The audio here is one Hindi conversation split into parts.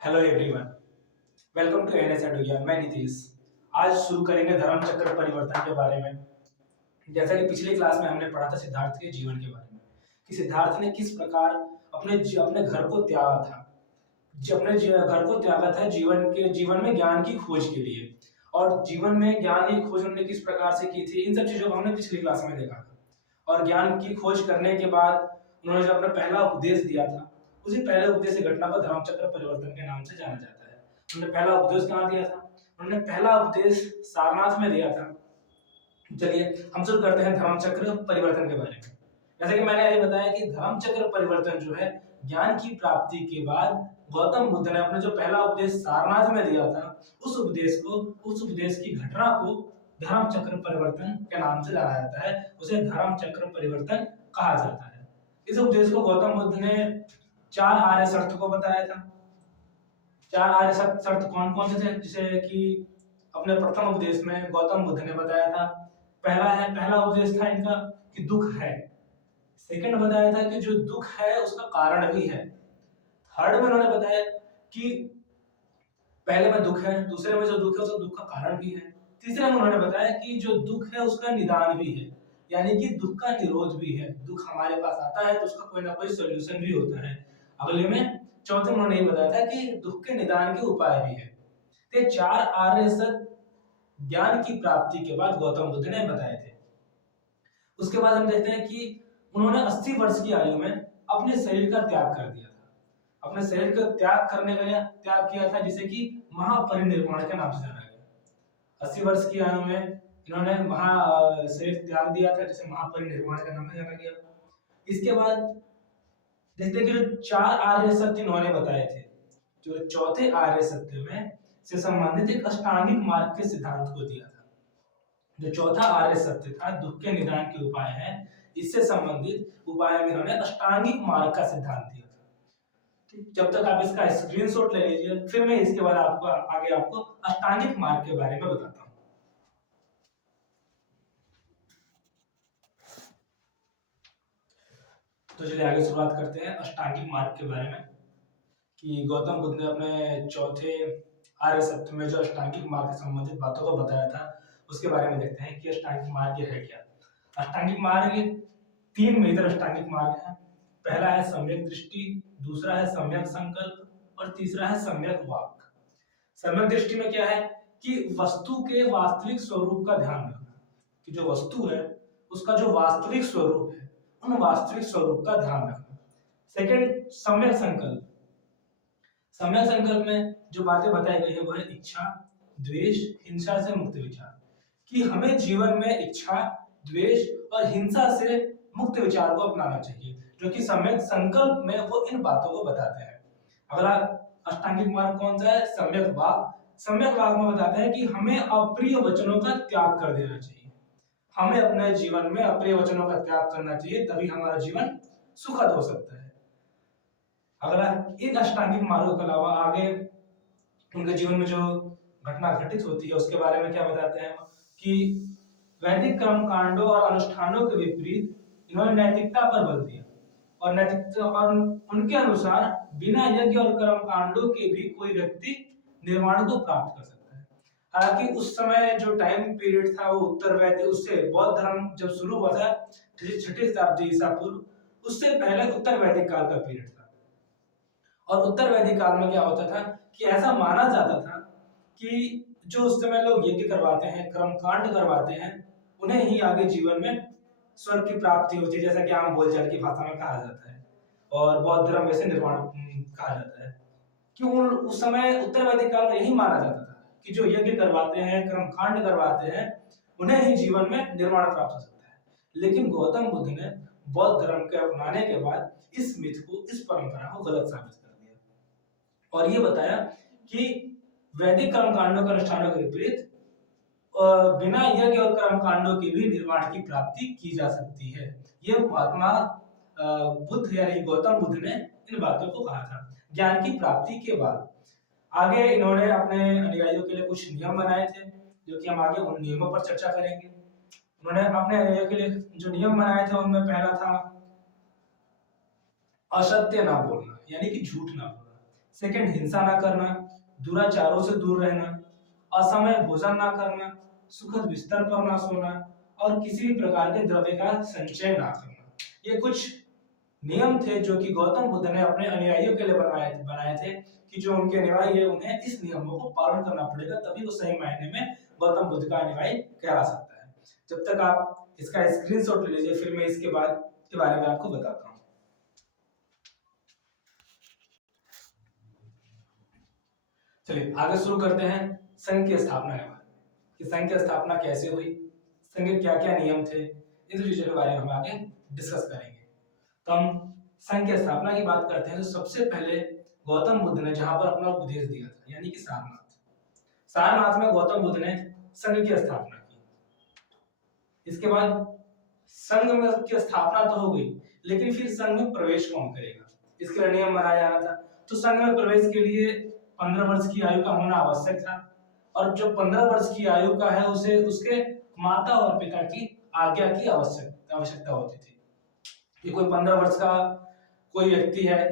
Hello everyone, welcome to NS Edugyan. मैं नीतीश। आज शुरू करेंगे धर्म चक्र परिवर्तन के बारे में। जैसा कि पिछली क्लास में हमने पढ़ा था सिद्धार्थ के जीवन के बारे में कि सिद्धार्थ ने किस प्रकार अपने घर को त्यागा था, घर को त्यागा था जीवन में ज्ञान की खोज के लिए। और जीवन में ज्ञान की खोज उन्होंने किस प्रकार से की थी, इन सब चीजों को हमने पिछली क्लास में देखा था। और ज्ञान की खोज करने के बाद उन्होंने जो अपना पहला उपदेश दिया था, उसी पहले उपदेश की घटना को धर्म चक्र परिवर्तन के नाम से जाना जाता है। उन्होंने पहला उपदेश कहाँ दिया था? उन्होंने पहला उपदेश सारनाथ में दिया था। चलिए हम शुरू करते हैं धर्म चक्र परिवर्तन के बारे में। जैसे कि मैंने अभी बताया कि धर्म चक्र परिवर्तन जो है, ज्ञान की प्राप्ति के बाद गौतम बुद्ध ने अपने जो पहला उपदेश सारनाथ में दिया था, उस उपदेश की घटना को धर्म चक्र परिवर्तन के नाम से जाना जाता है। उसे धर्म चक्र परिवर्तन कहा जाता है। इस उपदेश को गौतम बुद्ध ने 4 आर्य शर्त को बताया था। 4 आर्य शर्त कौन कौन से थे? जिसे कि अपने प्रथम उपदेश में गौतम बुद्ध ने बताया था। पहला उपदेश था इनका कि दुख है। सेकंड बताया था कि जो दुख है उसका कारण भी है। थर्ड में उन्होंने बताया कि पहले में दुख है, दूसरे में जो दुख है उसका दुख का कारण भी है। तीसरे में उन्होंने बताया कि जो दुख है उसका निदान भी है, यानी कि दुख का निरोध भी है। दुख हमारे पास आता है तो उसका कोई ना कोई सॉल्यूशन भी होता है। अगले में चौथे में उन्होंने बताया था कि दुख के निदान के उपाय भी है। ये 4 आर्य सत्य ज्ञान की प्राप्ति के बाद गौतम बुद्ध ने बताए थे। उसके बाद हम देखते हैं कि उन्होंने 80 वर्ष की आयु में अपने शरीर का त्याग कर दिया था। अपने शरीर का त्याग किया था, जिसे कि महापरिनिर्वाण के नाम से जाना गया। 80 वर्ष की आयु में इन्होंने शरीर त्याग दिया था, जिसे महापरिनिर्वाण के नाम से जाना गया। इसके बाद देखते हैं कि जो 4 आर्य सत्य इन्होंने बताए थे, जो चौथे आर्य सत्य में से संबंधित एक अष्टांगिक मार्ग के सिद्धांत को दिया था। जो चौथा आर्य सत्य था, दुख के निदान के उपाय है, इससे संबंधित उपाय में इन्होंने अष्टांगिक मार्ग का सिद्धांत दिया था। जब तक आप इसका स्क्रीनशॉट ले लीजिए, फिर मैं इसके बाद आपको अष्टांगिक मार्ग के बारे में बताता हूँ। तो चलिए आगे शुरुआत करते हैं अष्टांगिक मार्ग के बारे में कि गौतम बुद्ध ने अपने चौथे आर्य सत्य में जो अष्टांगिक मार्ग से संबंधित बातों को बताया था, उसके बारे में देखते हैं कि अष्टांगिक मार्ग है क्या। अष्टांगिक मार्ग 3 मेजर अष्टांगिक मार्ग है। पहला है सम्यक दृष्टि, दूसरा है सम्यक संकल्प और तीसरा है सम्यक वाक। सम्यक दृष्टि में क्या है कि वस्तु के वास्तविक स्वरूप का ध्यान रखना, कि जो वस्तु है उसका जो वास्तविक स्वरूप है, उन वास्तविक स्वरूप का ध्यान रखना। सेकंड, सम्यक संकल्प। सम्यक संकल्प में जो बातें बताई गई है वो है इच्छा, द्वेष, हिंसा से मुक्त विचार, कि हमें जीवन में इच्छा, द्वेष और हिंसा से मुक्त विचार को अपनाना चाहिए, जो कि सम्यक संकल्प में वो इन बातों को बताते हैं। अगला अष्टांगिक मार्ग कौन सा है? सम्यक वाक। सम्यक वाक में बताते हैं कि हमें अप्रिय वचनों का त्याग कर देना चाहिए। हमें अपने जीवन में अप्रिय वचनों का त्याग करना चाहिए, तभी हमारा जीवन सुखद हो सकता है। अगला, इन अष्टांगिक मार्गों के अलावा आगे उनके जीवन में जो घटना घटित होती है उसके बारे में क्या बताते हैं कि वैदिक कर्म कांडों और अनुष्ठानों के विपरीत इन्होंने नैतिकता पर बल दिया और नैतिकता और उनके अनुसार बिना यज्ञ और कर्म कांडों के भी कोई व्यक्ति निर्वाण को प्राप्त कर सकता है। हालांकि उस समय जो टाइम पीरियड था वो उत्तर वैदिक, उससे बौद्ध धर्म जब शुरू हुआ था 6ठी शताब्दी ईसा पूर्व, उससे पहले उत्तर वैदिक काल का पीरियड था। और उत्तर वैदिक काल में क्या होता था कि ऐसा माना जाता था कि जो उस समय लोग यज्ञ करवाते हैं, कर्मकांड करवाते हैं, उन्हें ही आगे जीवन में स्वर्ग की प्राप्ति होती है, जैसा कि आम बोलचाल की भाषा में कहा जाता है। और बौद्ध धर्म में से निर्वाण कहा जाता है। क्यों? उस समय उत्तर वैदिक काल में यही माना जाता था कि जो यज्ञ करवाते हैं, कर्मकांड करवाते हैं, उन्हें ही जीवन में निर्वाण प्राप्त हो सकता है। लेकिन गौतम बुद्ध ने बौद्ध धर्म के अपनाने के बाद इस मिथ को, इस परंपरा को गलत साबित कर दिया और ये बताया कि वैदिक कर्मकांडों के अनुष्ठानों के विपरीत बिना यज्ञ और कर्मकांडों के भी निर्वाण की प्राप्ति की जा सकती है। ये महात्मा बुद्ध यानी गौतम बुद्ध ने इन बातों को कहा था ज्ञान की प्राप्ति के बाद। आगे इन्होंने अपने अनुयायियों के लिए कुछ नियम बनाए थे, जो कि हम आगे उन नियमों पर चर्चा करेंगे। उन्होंने अपने अनुयायियों के लिए जो नियम बनाए थे उनमें पहला था असत्य ना बोलना, यानी कि झूठ ना बोलना। सेकंड, हिंसा ना करना, दुराचारों से दूर रहना, असमय भोजन ना करना, सुखद बिस्तर पर ना सोना और किसी भी प्रकार के द्रव्य का संचय ना करना। ये कुछ नियम थे जो कि गौतम बुद्ध ने अपने अनुयायियों के लिए बनाए थे कि जो उनके अनुयायी है उन्हें इस नियमों को पालन करना पड़ेगा, तभी वो सही मायने में गौतम बुद्ध का अनुयायी कहला सकता है। जब तक आप इसका स्क्रीनशॉट ले लीजिए, फिर मैं इसके बाद के बारे में आपको बताता हूँ। चलिए आगे शुरू करते हैं संघ की स्थापना के बारे में कि संघ की स्थापना कैसे हुई, संघ के क्या क्या नियम थे, इन चीजों के बारे में हम आगे डिस्कस करेंगे। तो हम संघ की स्थापना की बात करते हैं तो सबसे पहले गौतम बुद्ध ने जहां पर अपना उपदेश दिया था, यानी कि सारनाथ, सारनाथ में गौतम बुद्ध ने संघ की स्थापना की। इसके बाद संघ में की स्थापना तो हो गई, लेकिन फिर संघ में प्रवेश कौन करेगा, इसके लिए नियम बनाया जाना था। तो संघ में प्रवेश के लिए 15 वर्ष की आयु का होना आवश्यक था, और जो 15 वर्ष की आयु का है उसे उसके माता और पिता की आज्ञा की आवश्यकता होती थी कि कोई 15 वर्ष का कोई व्यक्ति है,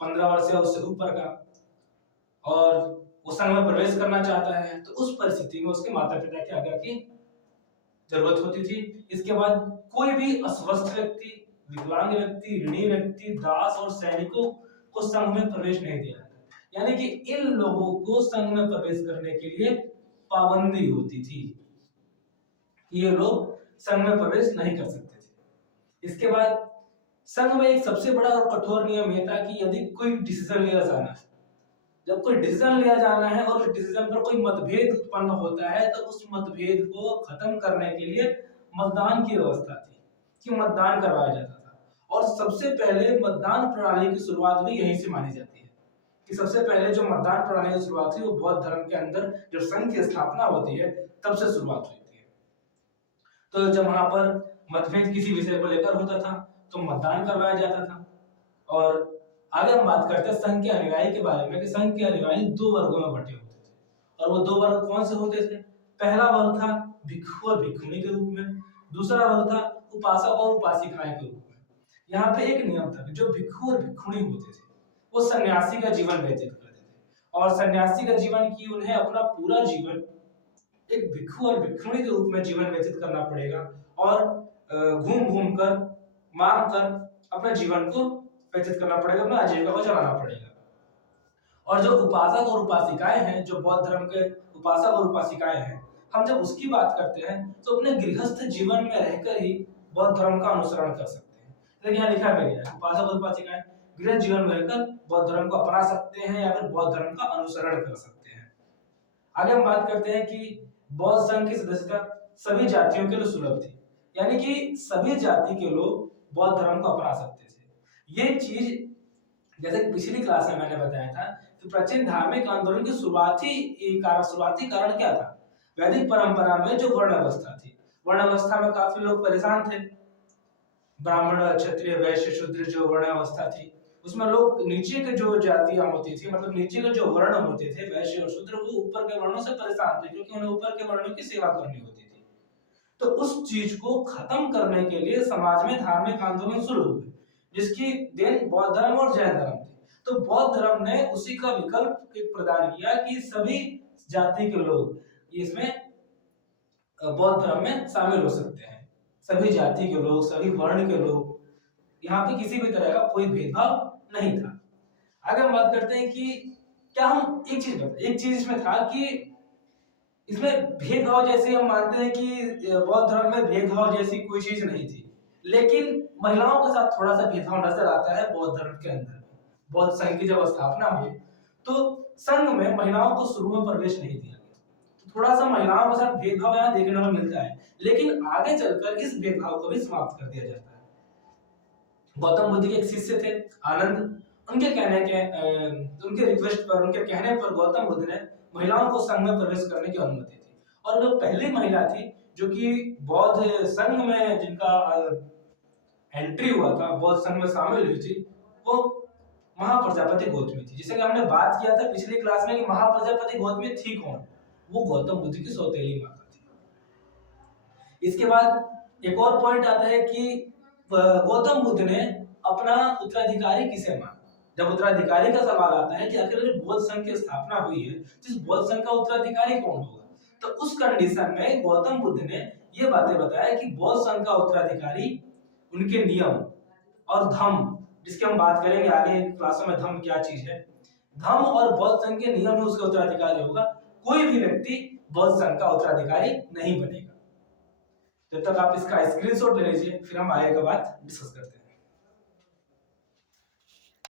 15 वर्ष या उससे ऊपर का, और वो संघ में प्रवेश करना चाहता है, तो उस परिस्थिति में उसके माता पिता की आज्ञा की जरूरत होती थी। इसके बाद कोई भी अस्वस्थ व्यक्ति, विकलांग व्यक्ति, ऋणी व्यक्ति, दास और सैनिकों को संघ में प्रवेश नहीं दिया जाता, यानी कि इन लोगों को संघ में प्रवेश करने के लिए पाबंदी होती थी, ये लोग संघ में प्रवेश नहीं कर सकते थे। इसके बाद संघ में एक सबसे बड़ा और कठोर नियम यह था कि यदि कोई डिसीजन लिया जाना है, जब कोई डिसीजन लिया जाना है और उस डिसीजन पर कोई मतभेद उत्पन्न होता है, तो उस मतभेद को खत्म करने के लिए मतदान की व्यवस्था थी कि मतदान करवाया जाता था। और सबसे पहले मतदान प्रणाली की शुरुआत भी यहीं से मानी जाती है कि सबसे पहले जो मतदान प्रणाली की शुरुआत हुई वो बौद्ध धर्म के अंदर जब संघ की स्थापना होती है तब से शुरुआत होती है। तो जब वहां पर मतभेद किसी विषय को लेकर होता था तो मतदान करवाया जाता था। और आगे हम बात करते हैं संघ के अनुयायी के बारे में कि संघ के अनुयायी दो वर्गों में बंटे होते थे, और वो दो वर्ग कौन से होते थे? पहला वर्ग था भिक्षु और भिक्षुणी के रूप में, दूसरा वर्ग था उपासक और उपासिकाएं के रूप में। यहाँ पे एक नियम था कि जो भिक्षु और भिक्षुणी होते थे वो सन्यासी का जीवन व्यतीत करते थे, और सन्यासी का जीवन की उन्हें अपना पूरा जीवन एक भिक्षु और भिक्षुणी के रूप में जीवन व्यतीत करना पड़ेगा, और घूम घूम कर मांग कर अपने जीवन को व्यतीत करना पड़ेगा, अपना आजीविका को चलाना पड़ेगा। और जो उपासक और उपासिकाएं हैं, जो बौद्ध धर्म के उपासक और उपासिकाएं हैं, हम जब उसकी बात करते हैं तो अपने गृहस्थ जीवन में रहकर ही बौद्ध धर्म का अनुसरण कर सकते हैं। लेकिन यहाँ लिखा भी है उपासक और उपासिकाएं गृह जीवन में रहकर बौद्ध धर्म को अपना सकते हैं या फिर बौद्ध धर्म का अनुसरण कर सकते हैं। आगे हम बात करते हैं कि बौद्ध संघ की सदस्यता सभी जातियों के लिए सुलभ थी, यानी कि सभी जाति के लोग बौद्ध धर्म को अपना सकते थे। ये चीज जैसे पिछली क्लास में मैंने बताया था कि प्राचीन धार्मिक आंदोलन की शुरुआती कारण क्या था? वैदिक परंपरा में जो वर्ण अवस्था थी, वर्ण अवस्था में काफी लोग परेशान थे। ब्राह्मण, क्षत्रिय, वैश्य, शूद्र जो वर्ण अवस्था थी उसमें लोग नीचे के जो जातियां होती थी, मतलब नीचे के जो वर्ण होते थे वैश्य और शूद्र, वो ऊपर के वर्णों से परेशान थे क्योंकि उन्हें ऊपर के वर्णों की सेवा करनी होती थी। तो उस चीज को खत्म करने के लिए समाज में धार्मिक आंदोलन शुरू हुए, जिसकी देन बौद्ध धर्म और जैन धर्म थी। तो बौद्ध धर्म ने उसी का विकल्प प्रदान किया कि सभी जाति के लोग इसमें बौद्ध धर्म में शामिल हो सकते हैं। सभी जाति के लोग, सभी वर्ण के लोग, यहाँ पे किसी भी तरह का कोई भेदभाव नहीं था। आगे हम बात करते हैं कि क्या हम एक चीज इसमें था कि इसमें भेदभाव, जैसे हम मानते हैं कि बौद्ध धर्म में भेदभाव जैसी कोई चीज नहीं थी, लेकिन महिलाओं के साथ थोड़ा सा भेदभाव नजर आता है बौद्ध धर्म के अंदर। बौद्ध संघ की जब स्थापना हुई तो संघ में महिलाओं को शुरू में प्रवेश नहीं दिया गया, तो थोड़ा सा महिलाओं के साथ भेदभाव यहाँ देखने को मिलता है, लेकिन आगे चलकर इस भेदभाव को भी समाप्त कर दिया जाता है। गौतम बुद्ध के एक शिष्य थे आनंद, उनके रिक्वेस्ट पर, उनके कहने पर गौतम बुद्ध ने महिलाओं को संघ में प्रवेश करने की अनुमति दी, और वो पहली महिला थी जो कि बौद्ध संघ में जिनका एंट्री हुआ था, बौद्ध संघ में शामिल हुई थी, वो महाप्रजापति गौतमी थी। जैसे कि हमने बात किया था पिछली क्लास में कि महाप्रजापति गौतमी थी कौन? वो गौतम बुद्ध की सौतेली माता थी। इसके बाद एक और पॉइंट आता है कि गौतम बुद्ध ने अपना उत्तराधिकारी किसे माना? जब उत्तराधिकारी का सवाल आता है कि आखिर जब बौद्ध संघ की स्थापना हुई है तो इस बौद्ध संघ का उत्तराधिकारी कौन होगा, तो उस कंडीशन में गौतम बुद्ध ने ये बातें बताया कि बौद्ध संघ का उत्तराधिकारी उनके नियम और धम्म, जिसकी हम बात करेंगे आगे क्लासों में, धम्म क्या चीज है, धम्म और बौद्ध संघ के नियम ही उसका उत्तराधिकारी होगा। कोई भी व्यक्ति बौद्ध संघ का उत्तराधिकारी नहीं बनेगा। जब तक आप इसका स्क्रीनशॉट ले लीजिए, फिर हम आगे का बात डिस्कस करते हैं।